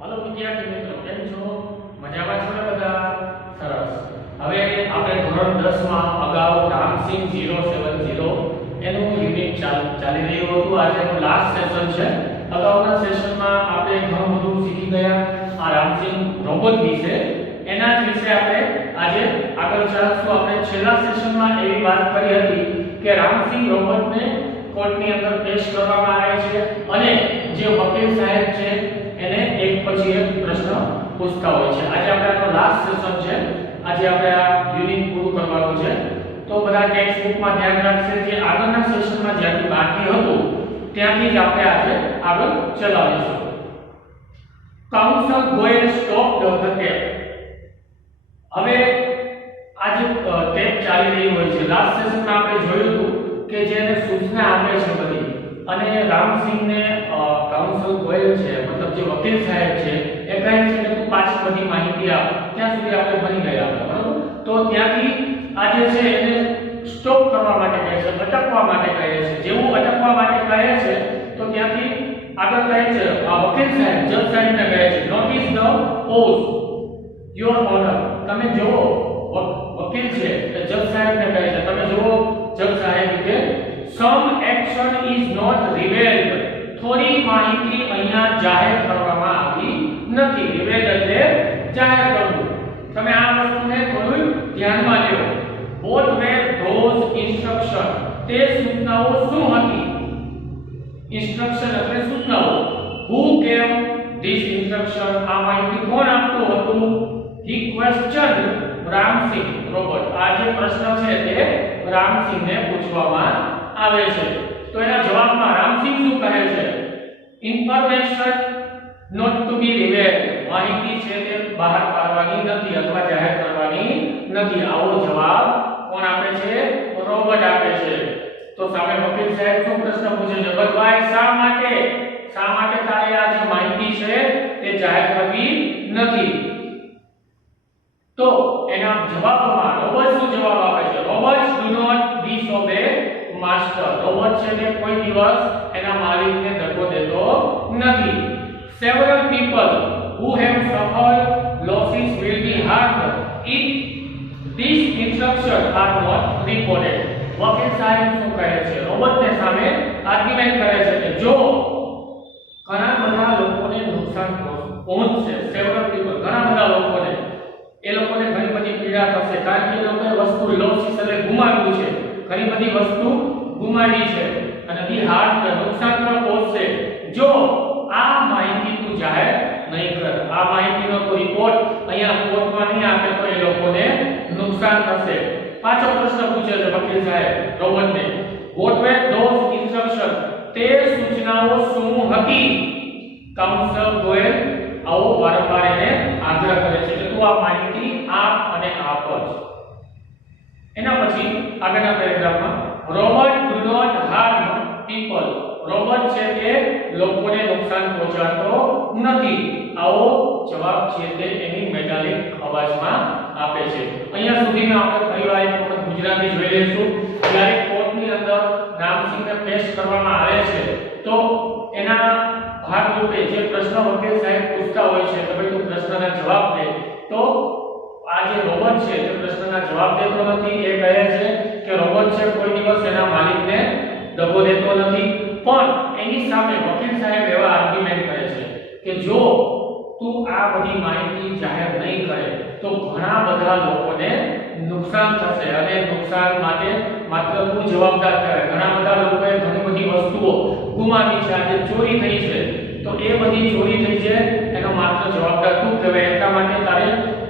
Hello विद्यार्थी મિત્રો કેમ છો મજામાં છો ને બધા સરસ હવે આપણે ધોરણ 10 માં અગાઉ રામસિંહ 070 એનું યુનિટ ચાલી રહ્યું હતું આજે એનું લાસ્ટ સેશન છે અગાઉના સેશનમાં આપણે ઘણું બધું શીખી ગયા આ રામસિંહ રોબોટ વિશે એના જ વિશે આપણે આજે આગળ ચાલશું આપણે છેલ્લા સેશનમાં એવી વાત કરી હતી કે રામસિંહ રોબોટને કોર્ટની અંદર પેશ કરવામાં આવે છે અને જે વકીલ સાહેબ છે એને એક પછી એક પ્રશ્ન પૂછતા હોય છે આજે આપણો લાસ્ટ સેશન છે આજે આપણે આ યુનિટ પૂરું કરવાનું છે તો બધા ટેક્સ્ટ બુકમાં ધ્યાન રાખશે જે આગળના સેશનમાં જ્યાંથી બાકી હતું ત્યાંથી જ આપણે આજે આગળ ચલાવીશું counsel Goyal stopped the tape હવે આજે ટેપ ચાલી રહી હોય છે લાસ્ટ સેશનમાં આપણે જોયું હતું કે જેને સૂચના આપે છે બધી અને રામસિંહને કાઉન્સલ ગોયલ છે મતલબ જે વકીલ સાહેબ છે એ કહે છે કે તું પાછી બધી માહિતી આપ ત્યાં સુધી આપણે બની ગયા હતા બરાબર તો ત્યાંથી આજે છે એને સ્ટોપ કરવા માટે કહે છે અટકવા માટે કહે છે જેવું અટકવા માટે કહે છે તો ત્યાંથી આગળ કહે છે આ વકીલ સાહેબ જજ સાહેબને કહે છે notice the pause your honour તમે જુઓ વકીલ છે એ જજ સાહેબને કહે છે તમે જુઓ જજ સાહેબ કે some action is not revealed થોડી માહિતી અહીંયા જાહેર કરવામાં આવી નથી revealed એટલે જાહેર કરવું તમે આ વસ્તુને થોડું ધ્યાનમાં લ્યો what were those instruction તે સૂચનાઓ શું હતી instruction એટલે સૂચનાઓ who gave this instruction આ માહિતી કોણ આપતું હતું he questioned રામસિંહ રોબોટ આ જે પ્રશ્ન છે તે રામસિંહને પૂછવામાં આવે છે તો એના જવાબમાં રામસિંહ શું કહે છે ઇન્ફોર્મેશન નોટ ટુ બી રિવેલ્ડ માહિતી છે તે બહાર પાડવાની નથી અથવા જાહેર કરવાની નથી આવો જવાબ કોણ આપે છે રોબોટ આપે છે તો સામે વકીલ સાહેબ શું પ્રશ્ન પૂછે છે બદવાય શા માટે તારે આ જે માહિતી છે તે જાહેર કરવી નથી તો એના જવાબમાં રોબોટ શું જવાબ આપે છે robots do not disobey master robot છે તે કોઈ દિવસ એના માલિકને ધક્કો દેતો નથી several people who have suffered losses will be harmed if these instructions are not reported વકીલ સાહેબ શું કહે છે રોબોટને સામે આર્ગ્યુમેન્ટ કરે છે કે જો ઘણા બધા લોકોને નુકસાન પહોંચશે several people ઘણા બધા લોકોને એ લોકોને ઘણી બધી પીડા થશે કારણ કે એ લોકોએ વસ્તુ લોસીસ એટલે ગુમાવ્યું છે ઘણી બધી વસ્તુ ગુમાવી છે અને બી હાર્ડ નુકસાન પણ પહોંચશે જો આ માહિતી તું જાહેર નહીં કર આ માહિતીનો કોઈ રિપોર્ટ અહીંયા કોર્ટમાં નહીં આપે તો એ લોકોને નુકસાન થશે પાછો પ્રશ્ન પૂછે છે વકીલ સાહેબ રોબોટને what were those instructions તે સૂચનાઓ શું હતી કાઉન્સલ ગોયલ આવો વારંવાર એને આગ્રહ કરે છે કે તું આ માહિતી આપ અને આપ જ એના પછી આગળના પેરેગ્રાફમાં robot do not harm people robot છે કે લોકોને નુકસાન પહોંચાડતો નથી આવો જવાબ છે તે એની મેટાલિક અવાજમાં આપે છે અહીંયા સુધીમાં આપણે ફરીવાર એક વખત ગુજરાતી જોઈ લઈશું જ્યારે કોર્ટની અંદર રામસિંહને પેશ કરવામાં આવે છે તો એના ભાગરૂપે જે પ્રશ્ન વકીલ સાહેબ પૂછતા હોય છે કે ભાઈ તું પ્રશ્નના જવાબ દે તો આ જે રોબોટ છે તે પ્રશ્નના જવાબ દેતો નથી એ કહે છે કે રોબોટ છે કોઈ દિવસ એના માલિકને દગો દેતો નથી પણ એની સામે વકીલ સાહેબ એવા આર્ગ્યુમેન્ટ કરે છે કે જો તું આ બધી માહિતી જાહેર નહીં કરે તો ઘણા બધા લોકોને નુકસાન થશે અને નુકસાન માટે માત્ર તું જવાબદાર છે ઘણા બધા લોકોએ ઘણી બધી વસ્તુઓ ગુમાવી છે આજે ચોરી થઈ છે તો એ બધી ચોરી થઈ છે એનો માત્ર જવાબદાર તું કહેવાય એટલા માટે તારે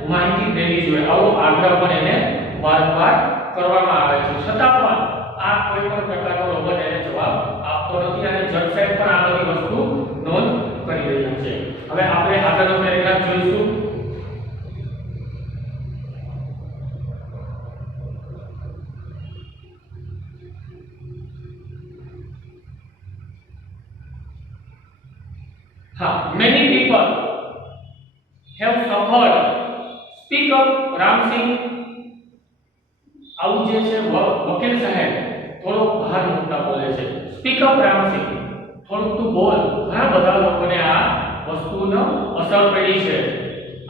માહિતી દેવી જોઈએ આવો આગ્રહ પણ એને વારંવાર કરવામાં આવે છે છતાં પણ આ કોઈ પણ પ્રકારનો રોબોટ એને જવાબ આપતો નથી અને જજ સાહેબ પણ આ બધી વસ્તુ નોંધ કરી રહ્યા છે હવે આપણે આગળનો પેરેગ્રાફ જોઈશું many people have suffered speak up Ramsinh આવું જે છે વકીલ સાહેબ થોડો ભાર મૂકતા બોલે છે સ્પીક અપ રામસિંહ થોડુંક તું બોલ ઘણા બધા લોકોને આ વસ્તુનો અસર પડી છે,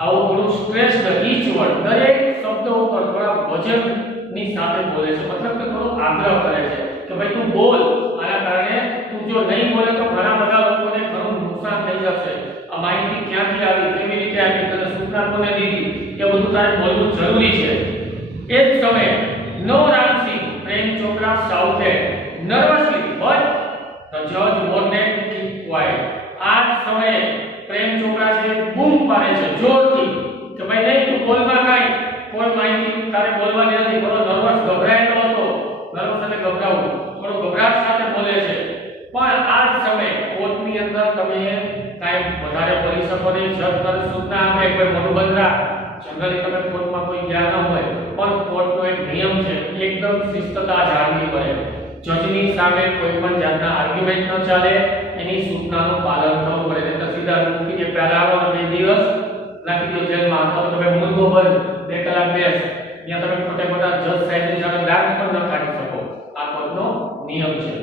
આવું થોડું સ્ટ્રેસ્ડ ઈચ વર્ડ દરેક શબ્દ ઉપર થોડા વજનની સાથે બોલે છે, મતલબ કે થોડો આગ્રહ કરે છે કે ભાઈ તું બોલ, આના કારણે તું જો નહીં બોલે તો ઘણા બધા લોકોને ઘણું નુકસાન થઈ જશે, આ માહિતી ક્યાંથી આવી, કેવી રીતે આવી, તને સૂચના કોને દીધી, એ બધું તારે બોલવું જરૂરી છે. એ જ સમયે નો Ramsinh Prem Chopra shouted nervously but the judge warned to keep quiet. આ જ સમયે પ્રેમ ચોપરા છે બૂમ પાડે છે જોરથી કે ભાઈ નહીં તું બોલમાં કાઈ કોઈ માહિતી તારે બોલવાની નથી. થોડો નર્વસ ગભરાયેલો હતો, નર્વસ અને ગભરાવું થોડો ગભરાટ સાથે બોલે છે. પણ આ જ સમયે કોર્ટની અંદર તમે કાંઈ વધારે બોલી શકો નહીં. જજ તરત સૂચના આપે કોઈ મોટું બંધરા, જનરલી તમે કોર્ટમાં કોઈ ગયા ન હોય પણ કોર્ટનો એક નિયમ છે એકદમ શિસ્તતા જાળવવી પડે. જજની સામે કોઈ પણ જાતના આર્ગ્યુમેન્ટ ન ચાલે, એની સૂચનાનું પાલન કરવું પડે. નહીં તો સીધા મૂકી દે, પહેલા આવો તો 2 દિવસ નાખી દો જેલમાં, અથવા તો તમે મુદ્દો બંધ 2 કલાક બેસ, ત્યાં તમે ખોટે ખોટા જજ સાહેબની સામે દાગ પણ ન કાઢી શકો. આ કોર્ટનો નિયમ છે.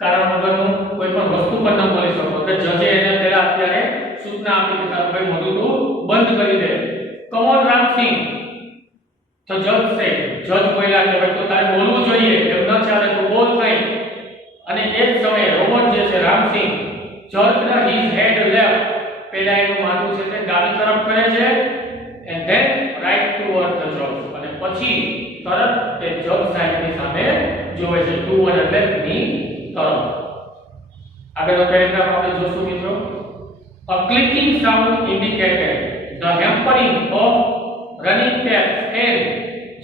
કારણ વગરનું કોઈ પણ વસ્તુ પણ ન બોલી શકો. એટલે જજે એને પહેલા અત્યારે સૂચના આપી કે તારું ભાઈ મોઢું તું બંધ કરી દે. કમ ઓન રામસિંહ, તો જજ બોલ્યા કે ભાઈ તો તારે બોલવું જોઈએ, એમ ન ચાલે તો બોલ કઈ. અને એ જ સમયે રોબોટ જે છે Ramsinh jerked his head left, પહેલા એનું માથું છે તે ડાબી તરફ કરે છે and then right toward the judge, અને પછી તરત તે જજ સાહેબની સામે જોવે છે. toward એટલે ની તરફ. આગળનો પેરેગ્રાફ આપણે જોશું મિત્રો. A clicking sound indicated the hampering of running taps and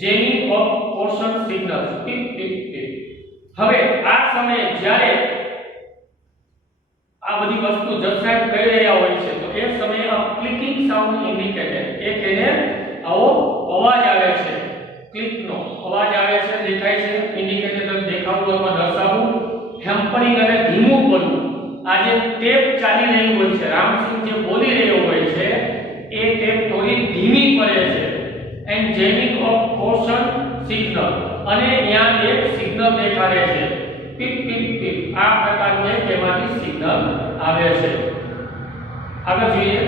jamming of caution signals. Pip pip pip. હવે આ સમયે જ્યારે આ બધી વસ્તુ જજ સાહેબ કહી રહ્યા હોય છે તો એ સમયે a clicking sound indicated, એક એને આવો અવાજ આવે છે, ક્લિકનો અવાજ આવે છે, દેખાય છે. ઇન્ડિકેટર દેખાવું અથવા દર્શાવવું. હેમ્પરિંગ અને ધીમું બોલવું. આ જે ટેપ ચાલી રહી હોય છે, રામસિંહ જે બોલી રહ્યો હોય છે એ ટેપ થોડી ધીમી પડે છે. And jamming of caution signal, અને ત્યાં એક સિગ્નલ દેખાડે છે પીપ પીપ પીપ. આ પ્રકારનું એક એમાંથી સિગ્નલ આવે છે. આગળ જોઈએ.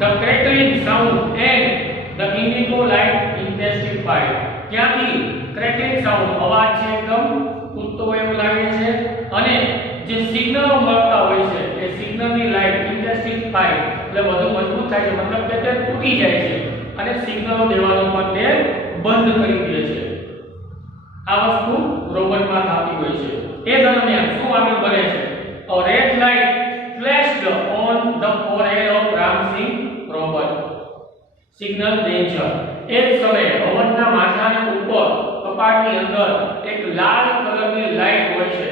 The crackling sound and the indigo light intensified. ત્યાંથી ક્રેકલિંગ સાઉન્ડ અવાજ છે એકદમ ઉઠતો એવું લાગે છે, અને જે સિગ્નલો મળતા હોય છે એ સિગ્નલની લાઇટ ઇન્ટેન્સિફાઈ એટલે વધુ મજબૂત થાય છે, મતલબ કે તે તૂટી જાય છે અને સિગ્નલો દેવાનું પણ તે બંધ કરી દે છે. આ વસ્તુ રોબોટમાં થતી હોય છે. એ દરમિયાન શું આગળ બને છે? A red light flashed on the forehead of Ramsing robot. Signal danger. એ જ સમયે રોબોટના માથાની ઉપર કપાટની અંદર એક લાલ કલરની લાઇટ હોય છે,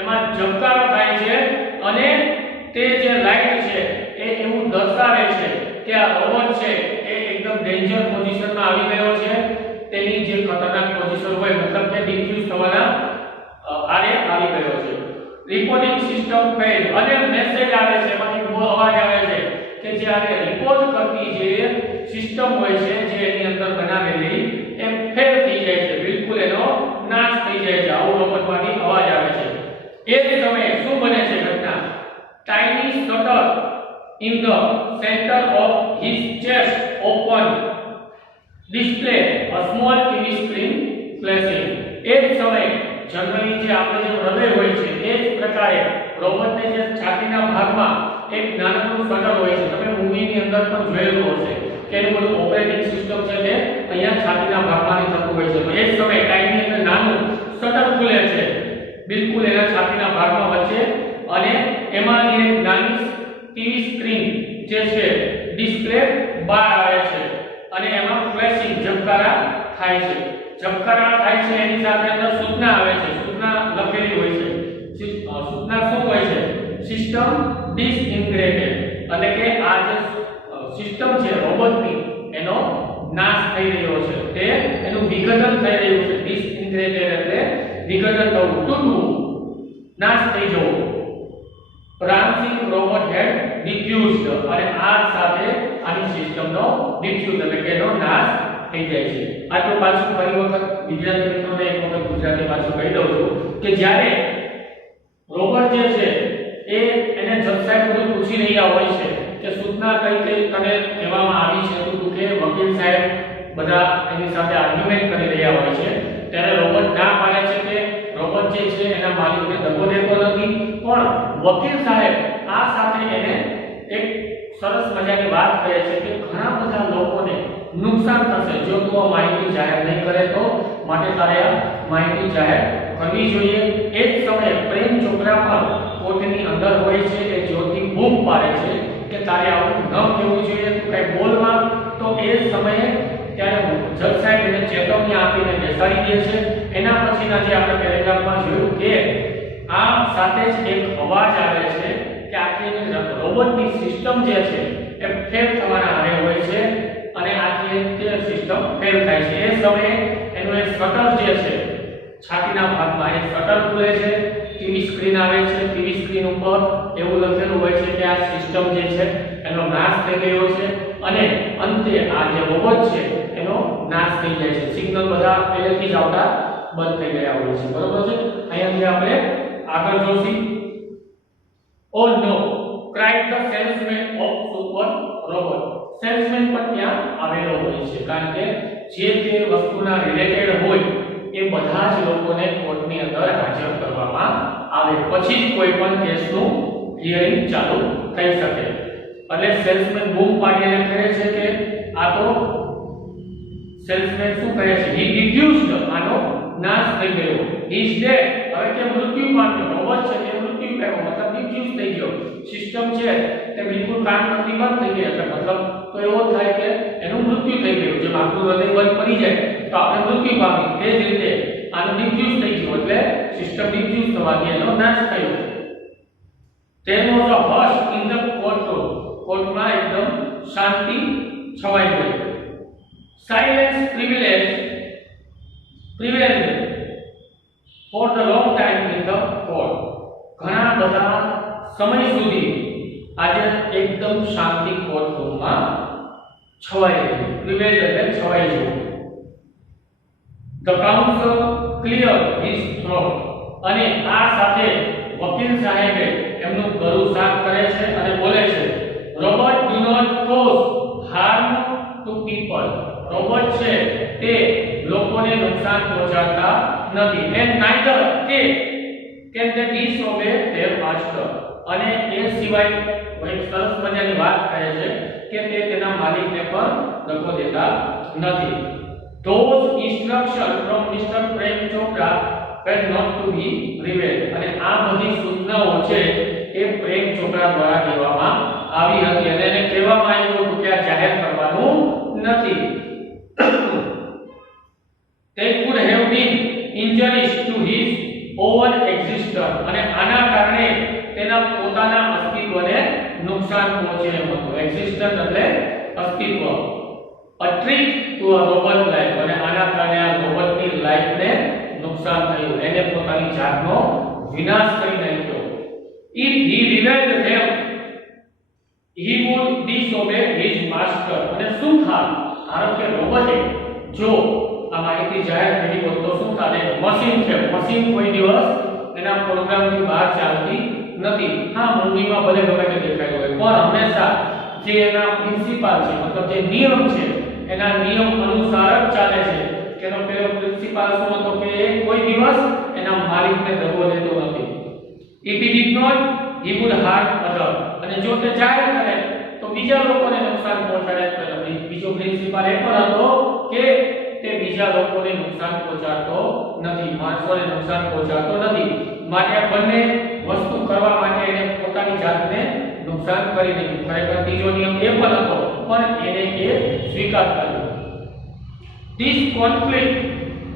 એમાં ઝબકારો થાય છે અને તે જે લાઇટ છે એ એવું દર્શાવે છે કે આ રોબોટ છે એ એકદમ ડેન્જર પોઝિશનમાં આવી ગયો છે. તેની જે ખતરનાક પોઝિશન હોય, મતલબ કે ડિફ્યુઝ થવાના આરે આવી ગયો છે. રિપોર્ટિંગ સિસ્ટમ ફેલ, અને મેસેજ આવે છે, એમાંથી અવાજ આવે છે કે જે આને રિપોર્ટ કરતી જે સિસ્ટમ હોય છે જે એની અંદર બનાવેલી એ ફેલ થઈ જાય છે, બિલકુલ એનો નાશ થઈ જાય છે. આવો રોબોટમાંથી અવાજ આવે છે. એ જ સમયે શું બને છે ઘટના? Tiny shutter in the centre of his chest open, display a small TV screen flashing. એ જ સમયે જનરલી જે આપણે જે હૃદય હોય છે એ જ પ્રકારે રોબોટને જે છાતીના ભાગમાં એક નાનકડું શટર હોય છે, તમે મૂવીની અંદર પણ જોયેલું હશે કે એનું બધું ઓપરેટિંગ સિસ્ટમ છે તે અહીંયા છાતીના ભાગમાં થતું હોય છે. તો એ જ સમયે ટાઈમની અંદર નાનું શટર ખુલે છે બિલકુલ એના છાતીના ભાગમાં વચ્ચે, અને એમાં એક નાની ટીવી સ્ક્રીન જે છે ડિસ્પ્લે બહાર આવે છે, અને એમાં ફ્લેશિંગ ઝબકારા થાય છે. ઝબકારા થાય છે એની સાથે અંદર સૂચના આવે છે, સૂચના લખેલી હોય છે. સૂચના શું હોય છે? સિસ્ટમ ડિસઇન્ટિગ્રેટેડ, એટલે કે આ જે સિસ્ટમ છે રોબોટની એનો નાશ થઈ રહ્યો છે, તે એનું વિઘટન થઈ રહ્યું છે. ડિસઇન્ટિગ્રેટેડ એટલે વિઘટન થવું, તૂટવું, નાશ થઈ જવું. રામસિંહ રોબોટ હેડ ડિફ્યુઝડ, અને આ સાથે આની સિસ્ટમનો ડિફ્યુઝ એટલે કે એનો નાશ થઈ જાય છે. આ તો પાછું ફરી વખત વિદ્યાર્થી મિત્રોને એક વખત ગુજરાતી પાછું કહી દઉં છું કે જ્યારે રોબોટ જે છે એને જજ સાહેબ બધું પૂછી રહ્યા હોય છે કે સૂચના કઈ તને કહેવામાં આવી છે તો તું કે વકીલ સાહેબ બધા એની સાથે આર્ગ્યુમેન્ટ કરી રહ્યા હોય છે ત્યારે રોબોટ ના પાડે છે કે રોબોટ જે છે એના માલિકને દગો દેતો નથી, પણ વકીલ સાહેબ આ સાથે એને એક સરસ મજાની વાત કહે છે કે ઘણા બધા લોકોને નુકસાન થશે જો તું આ માહિતી જાહેર નહીં કરે તો, માટે તારે આ માહિતી જાહેર કરવી જોઈએ। એ જ સમયે પ્રેમ ચોપરા પણ કોર્ટની અંદર હોય છે એ જ્યોતિ બૂમ પાડે છે કે તારે આવું ન કહેવું જોઈએ, તું કઈ બોલમાં, તો એ સમયે ત્યારે જજ સાહેબ એને ચેતવણી આપીને બેસાડી દે છે। એના પછીના જે આપણે પેરેગ્રાફમાં જોયું કે આ સાથે જ એક અવાજ આવે છે કે આખી રોબોટની સિસ્ટમ જે છે એ ફેલ થવાના આરે હોય છે અને આખી તે સિસ્ટમ ફેલ થાય છે। એ સમયે એનું એક શટર જે છે છાતીના ભાગમાં એક શટર ખુલે છે, ટીવી સ્ક્રીન આવે છે, ટીવી સ્ક્રીન ઉપર એવું લખેલું હોય છે કે આ સિસ્ટમ જે છે એનો નાશ થઈ ગયો છે અને અંતે આ જે રોબોટ છે એનો નાશ થઈ જાય છે, સિગ્નલ બધા પહેલેથી જ આવતા બંધ થઈ ગયા હોય છે, બરોબર છે। અહીંયાથી આપણે આગળ જોશી। Oh no cried the salesman of super robot. Salesman પણ ત્યાં આવેલો હોય છે કારણ કે જે તે વસ્તુના રિલેટેડ હોય એ બધા જ લોકોને કોર્ટની અંદર હાજર કરવામાં આવે પછી જ કોઈ પણ કેસનું હિયરિંગ ચાલુ થઈ શકે। એટલે સેલ્સમેન બૂમ પાડીને કહે છે કે આ તો સેલ્સમેન શું કહે છે, હી ડિફ્યુઝડ, આનો નાશ થઈ ગયો, હી ઇઝ ડેડ, હવે કે મૃત્યુ પામ્યો, રોબોટ છે તે મૃત્યુ પામ્યો મતલબ ડિફ્યુઝ થઈ ગયો, સિસ્ટમ છે તે બિલકુલ કામ કરતી બંધ થઈ ગઈ, એટલે મતલબ તો એવો થાય કે એનું મૃત્યુ થઈ ગયું, જેમ આપણું હૃદય બંધ પડી જાય તો આપણે મૃત્યુ પામી, એ જ રીતે આનું ડિફ્યુઝ થઈ ગયું એટલે સિસ્ટમ ડિફ્યુઝ થવાથી એનો નાશ થયો। There was a hush in the courtroom, કોર્ટમાં એકદમ શાંતિ છવાઈ ગઈ। Silence prevailed for the long time in the court, ઘણા બધા સમય સુધી આજે એકદમ શાંતિ કોર્ટરૂમમાં છવાઈ ગઈ, prevailed એટલે છવાઈ જવું। The counsel cleared his throat, અને આ સાથે વકીલ સાહેબે એમનું ગળું સાફ કરે છે અને બોલે છે robot do not cause harm to people, robot છે તે લોકોને નુકસાન પહોંચાડતા નથી, and neither can they disobey their master, અને એ સિવાય એક સરસ મજાની વાત કહે છે કે તે તેના માલિકને પણ દગો દેતા નથી। Those instructions from Mr. Prem Chopra were not to be revealed, અને આ બધી સૂચનાઓ છે એ પ્રેમ ચોપરા દ્વારા દેવામાં આવી હતી અને એને કહેવામાં આવ્યું હતું કે આ જાહેર કરવાનું નથી। They could have been injuries to his own existence, અને આના કારણે તેના પોતાના અસ્તિત્વને નુકસાન પહોંચે એમ હતું, એક્ઝિસ્ટન્સ એટલે અસ્તિત્વ, a threat to a robot life, અને આના કારણે આ રોબોટની લાઈફને નુકસાન થયું, એને પોતાની જાતનો વિનાશ કરી નાખ્યો। If he revealed them, he would disobey his master, અને શું થાય, ધારો કે રોબોટે જો આ માહિતી જાહેર કરી હોત તો શું થાય, મશીન છે, મશીન કોઈ દિવસ એના પ્રોગ્રામથી બહાર ચાલતી નથી, હા મૂવીમાં ભલે ગમે તે દેખાય હોય પણ હંમેશા જે એના પ્રિન્સિપાલ છે મતલબ જે નિયમ છે એના નિયમ અનુસાર જ ચાલે છે। એનો પેલો પ્રિન્સિપાલ શું હતો કે કોઈ દિવસ એના માલિકને દગો દેતો નથી। If he did not, he would harm others, અને જો તે જાહેર કરે તો બીજા લોકોને નુકસાન પહોંચાડે તો બીજો પ્રિન્સિપાલ એ પણ હતો કે તે બીજા લોકોને નુકસાન પહોંચાડતો નથી, માણસોને નુકસાન પહોંચાડતો નથી, માટે આ બંને વસ્તુ કરવા માટે એને પોતાની જાતને નુકસાન કરી દીધું। ખરેખર ત્રીજો નિયમ એ પણ હતો પણ એને એ સ્વીકાર કર્યો। This conflict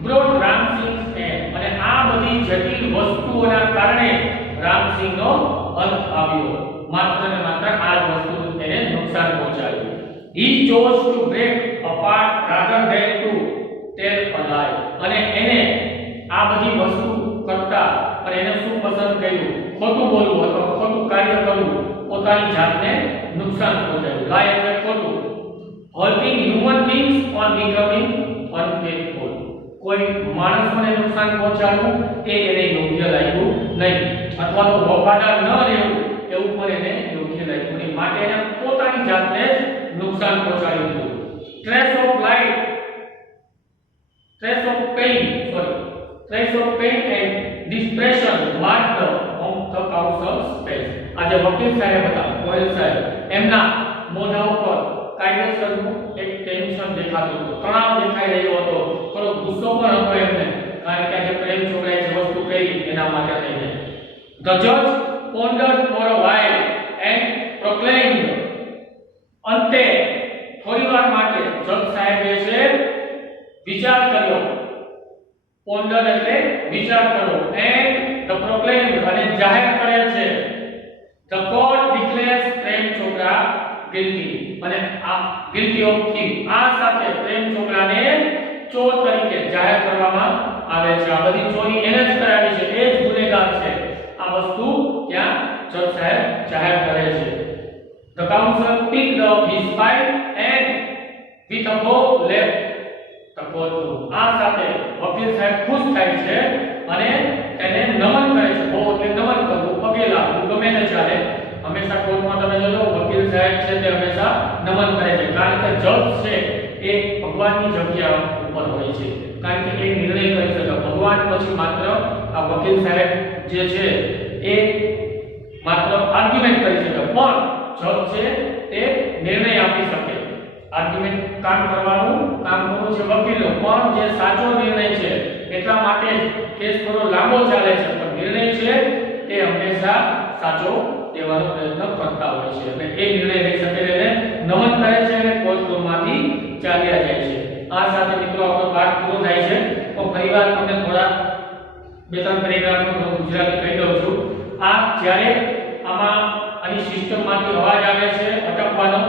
brought Ram Singh's end, અને આ બધી જટિલ વસ્તુઓના કારણે રામસિંહનો અંત આવ્યો, માત્ર ને માત્ર આ જ વસ્તુ તેને નુકસાન પહોંચાડ્યું। He chose to break apart rather than to tell a lie, અને એને આ બધી વસ્તુ કરતા અને એને શું પસંદ કર્યું, ખોટું બોલવું અથવા ખોટું કાર્ય કરવું, પોતાની જાતને નુકસાન પહોંચાડ્યું, લાય એટલે ખોટું, hurting human beings or becoming unfaithful, કોઈ માણસોને નુકસાન પહોંચાડવું એ એને યોગ્ય લાગ્યું નહીં, અથવા તો વફાદાર ન રહેવું એવું પણ એને યોગ્ય લાગ્યું નહીં, માટે એને પોતાની પોતાની જાતને જ નુકસાન પહોંચાડી દીધું. Trace of light, trace of pain and distraction mark of the counsel space. આજે વકીલ સાહેબ હતા, ગોયલ સાહેબ, એમના મોઢા ઉપર કાયદેસરનું એક ટેન્શન દેખાતું હતું, તણાવ દેખાઈ રહ્યો હતો, થોડો ગુસ્સો પણ હતો એમને, કારણ કે આજે પ્રેમ છોકરાએ જે વસ્તુ કહી એના માટે થઈને. The judge pondered for a while and proclaimed. અંતે થોડીવાર માટે જજ સાહેબે છે વિચાર કર્યો, પોન્ડર એટલે વિચાર કરો, એન્ડ ધ proclaimed અને જાહેર કરે છે the court declares પ્રેમ છોકરા guilty અને આ guilty of thief. આ સાથે પ્રેમ છોકરાને ચોર તરીકે જાહેર કરવામાં આવે છે. આ બધી ચોરી એને જ કરાવી છે, એ જ ગુનેગાર છે. આ વસ્તુ ત્યાં જજ સાહેબ જાહેર કરે છે. The counsel picked up his pipe and with a bow left the courtroom. આ સાથે વકીલ સાહેબ ખુશ થાય છે અને તેને નમન કરે છે. બહુ એટલે નમન કરવું, પગે લાગવું, ગમે તે ચાલે. હંમેશા કોર્ટમાં તમે જોજો વકીલ સાહેબ છે તે હંમેશા નમન કરે છે, કારણ કે જજ છે એ ભગવાનની જગ્યા ઉપર હોય છે, કારણ કે એ નિર્ણય કરી શકે. ભગવાન પછી માત્ર આ વકીલ સાહેબ જે છે એ માત્ર આર્ગ્યુમેન્ટ કરી શકે, પણ જજ છે તે નિર્ણય આપી શકે. આર્ગ્યુમેન્ટ કામ કરવાનું કામ કરવું છે વકીલનું, પણ જે સાચો નિર્ણય છે એટલા માટે જ કેસ થોડો લાંબો ચાલે છે, પણ નિર્ણય છે તે હંમેશા સાચો દેવાનો પ્રયત્ન કરતા હોય છે અને એ નિર્ણય લઈ શકે એને નમન કરે છે અને કોર્ટરૂમમાંથી ચાલ્યા જાય છે. આ સાથે મિત્રો આપણો પાઠ પૂરો થાય છે. તો ફરીવાર તમને થોડા બે ત્રણ પેરેગ્રાફનો ગુજરાતી કહી દઉં છું. આ જ્યારે આમાં આની સિસ્ટમમાંથી અવાજ આવે છે અટકવાનો,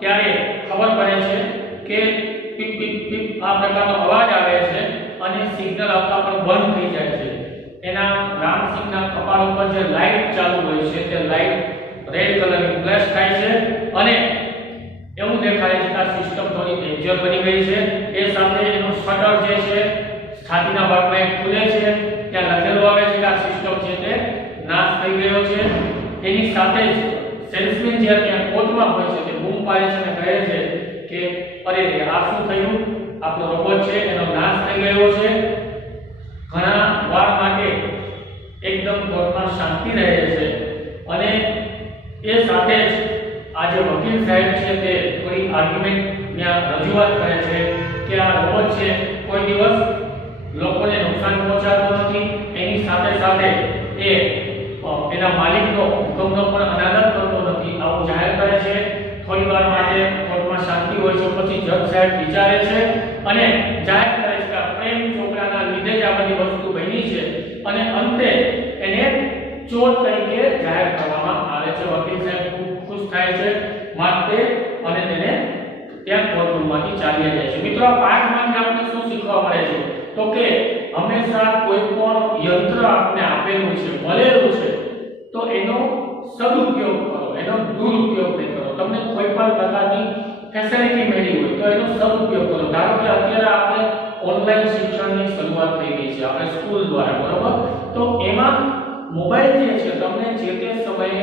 ત્યારે ખબર પડે છે કે પીપ પીપ પીપ આ પ્રકારનો અવાજ આવે છે અને સિગ્નલ આપતા પણ બંધ થઈ જાય છે. એના રામસિંહના કપાળ ઉપર જે લાઈટ ચાલુ હોય છે તે લાઈટ રેડ કલરની ફ્લેશ થાય છે અને એવું દેખાય છે કે આ સિસ્ટમ થોડી ડેન્જર બની ગઈ છે. એ સાથે એનો શટર જે છે છાતીના ભાગમાં એક ખુલે છે, ત્યાં લખેલું આવે છે કે આ સિસ્ટમ છે તે નાશ થઈ ગયો છે. એની સાથે જ સેલ્સમેન જે ત્યાં કોર્ટમાં હોય છે તે બૂમ પાડે છે અને કહે છે કે અરે આ શું થયું, આપણો રોબોટ છે એનો નાશ થઈ ગયો છે. ઘણા વાર માટે એકદમ કોર્ટમાં શાંતિ રહે છે અને એ સાથે જ આજે વકીલ સાહેબ છે તે કોઈ આર્ગ્યુમેન્ટ ત્યાં રજૂઆત કરે છે કે આ રોબોટ છે કોઈ દિવસ લોકોને નુકસાન પહોંચાડતો નથી, એની સાથે સાથે એ એના માલિકનો હુકમનો પણ અનાદર કરતો નથી, આવું જાહેર કરે છે. થોડી વાર માટે કોર્ટમાં શાંતિ હોય છે, પછી જજ સાહેબ વિચારે છે અને જાહેર કરે છે કે પ્રેમ છોકરાના લીધે જ આ બધી વસ્તુ બની છે અને અંતે એને ચોર તરીકે જાહેર કરવામાં આવે છે. વકીલ સાહેબ ખૂબ ખુશ થાય છે માટે અને તેને ત્યાં કોર્ટરૂમમાંથી ચાલ્યા જાય છે. મિત્રો આ પાઠમાંથી આપણે શું શીખવા મળે છે તો કે હંમેશા કોઈ પણ યંત્ર આપણે આપેલું છે, મળેલું છે, તો એનો સદુપયોગ કરો, એનો દુરુપયોગ નહીં કરો. તમને કોઈ પણ પ્રકારની ફેસિલિટી મળી હોય તો એનો સદુપયોગ કરો. ધારો કે અત્યારે આપણે ઓનલાઈન શિક્ષણની શરૂઆત થઈ ગઈ છે આપણે સ્કૂલ દ્વારા, બરોબર? તો એમાં મોબાઈલ જે છે તમને જે તે સમયે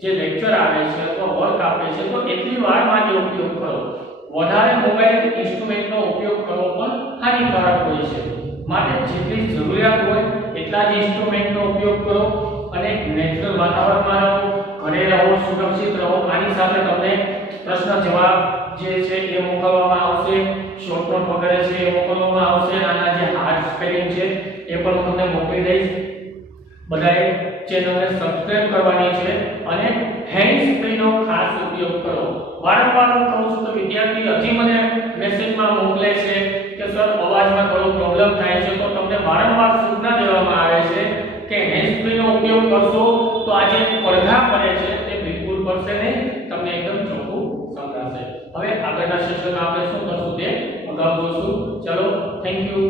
જે લેક્ચર આવે છે અથવા વર્ક આપે છે તો એટલી વાર માટે ઉપયોગ કરો. વધારે મોબાઈલ ઇન્સ્ટ્રુમેન્ટનો ઉપયોગ કરવો પણ હાનિકારક હોય છે, માટે જેટલી જરૂરિયાત હોય એટલા જ ઇન્સ્ટ્રુમેન્ટનો ઉપયોગ કરો અને નેચરલ વાતાવરણમાં રહો, ઘરે રહો, સુરક્ષિત રહો. આની સાથે તમને પ્રશ્ન જવાબ જે છે એ મોકલવામાં આવશે, શોર્ટ નોટ વગેરે છે એ મોકલવામાં આવશે. આના જે હાર્ડ સ્પેલિંગ છે એ પણ હું તમને મોકલી દઈશ. બધાએ ચેનલને સબસ્ક્રાઇબ કરવાની છે અને હેન્ડ્સ ફ્રીનો ખાસ ઉપયોગ કરો. વારંવાર હું કહું છું તો વિદ્યાર્થી હજી મને મેસેજમાં મોકલે છે કે સર અવાજમાં થોડો પ્રોબ્લેમ થાય છે, તો તમને વારંવાર સૂચના દેવામાં આવે છે કે હેન્ડ્સ ફ્રીનો ઉપયોગ કરશો તો આજે પડઘા પડે છે તે બિલકુલ પડશે નહીં, તમને એકદમ ચોખ્ખું સમજાશે. હવે આગળના સેશનમાં આપણે શું કરશું તે અગાઉ જોશું. ચલો, થેન્ક યુ.